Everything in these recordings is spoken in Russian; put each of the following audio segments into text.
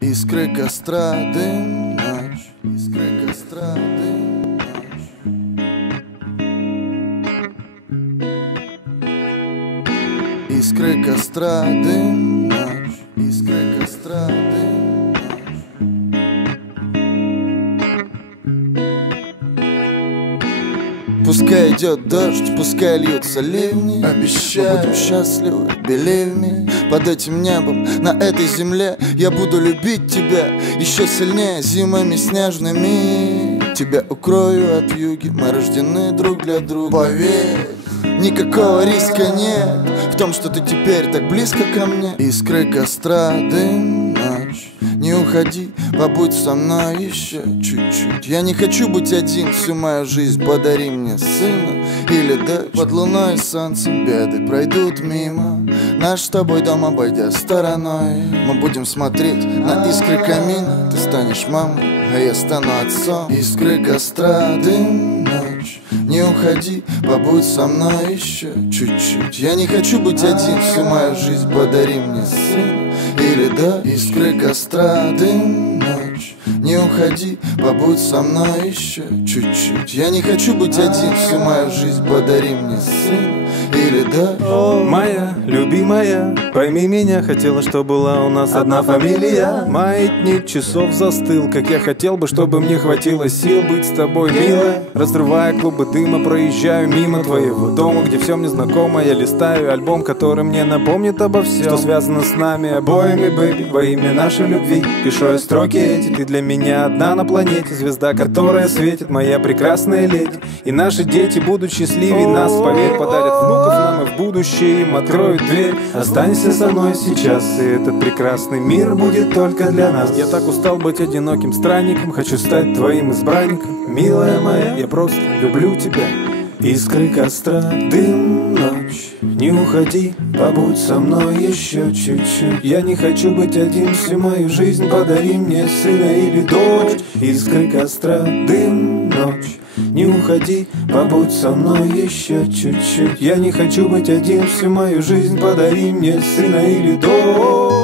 Искры костра, дым, ночь. Искры костра, дым, ночь. Искры костра, дым, ночь. Искры костра, дым, ночь. Пускай идет дождь, пускай льются ливни. Обещаю, мы будем счастливы, believe me. Под этим небом, на этой земле я буду любить тебя еще сильнее зимами снежными. Тебя укрою от вьюги, мы рождены друг для друга. Поверь, никакого риска нет в том, что ты теперь так близко ко мне. Искры костра, дым, ночь. Не уходи, побудь со мной еще чуть-чуть. Я не хочу быть один всю мою жизнь. Подари мне сына или дочь. Под луной и солнцем беды пройдут мимо. Наш с тобой дом обойдя стороной. Мы будем смотреть на искры камина. Ты станешь мамой, а я стану отцом. Искры костра, дым, ночь. Не уходи, побудь со мной еще чуть-чуть. Я не хочу быть один всю мою жизнь. Подари мне сына или да. Искры костра, дым, ночь. Не уходи, побудь со мной еще чуть-чуть. Я не хочу быть один всю мою жизнь. Подари мне сына или да. О, моя любимая, пойми меня, хотела, чтобы была у нас одна фамилия. Маятник часов застыл, как я хотел бы, чтобы мне хватило сил быть с тобой, милая. Разрывая клубы дыма, проезжаю мимо твоего дома, где все мне знакомо. Я листаю альбом, который мне напомнит обо всем, что связано с нами обоими, бэйби. Во имя нашей любви пишу я строки эти. Ты для меня одна на планете, звезда, которая светит, моя прекрасная леди. И наши дети будут счастливее нас, поверь, подарят внуков нам и в будущее им откроют дверь. Останься со мной сейчас, и этот прекрасный мир будет только для нас. Я так устал быть одиноким странником, хочу стать твоим избранником. Милая моя, я просто люблю тебя. Искры костра, дым, ночь. Не уходи, побудь со мной еще чуть-чуть. Я не хочу быть один всю мою жизнь. Подари мне сына или дочь. Искры костра, дым, ночь. Не уходи, побудь со мной еще чуть-чуть. Я не хочу быть один всю мою жизнь. Подари мне сына или дочь.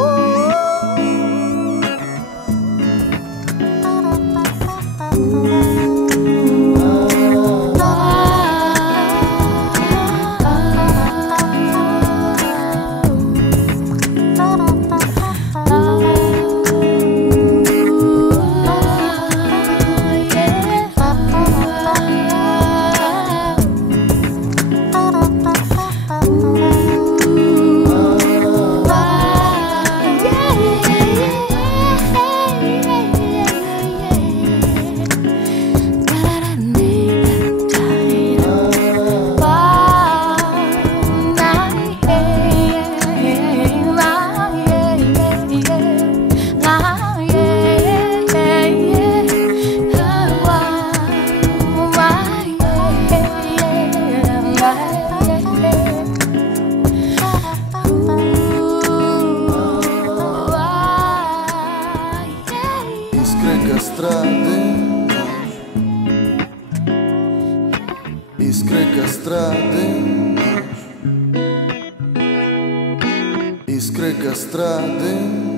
Искры костра, дым, ночь. Искры костра, дым.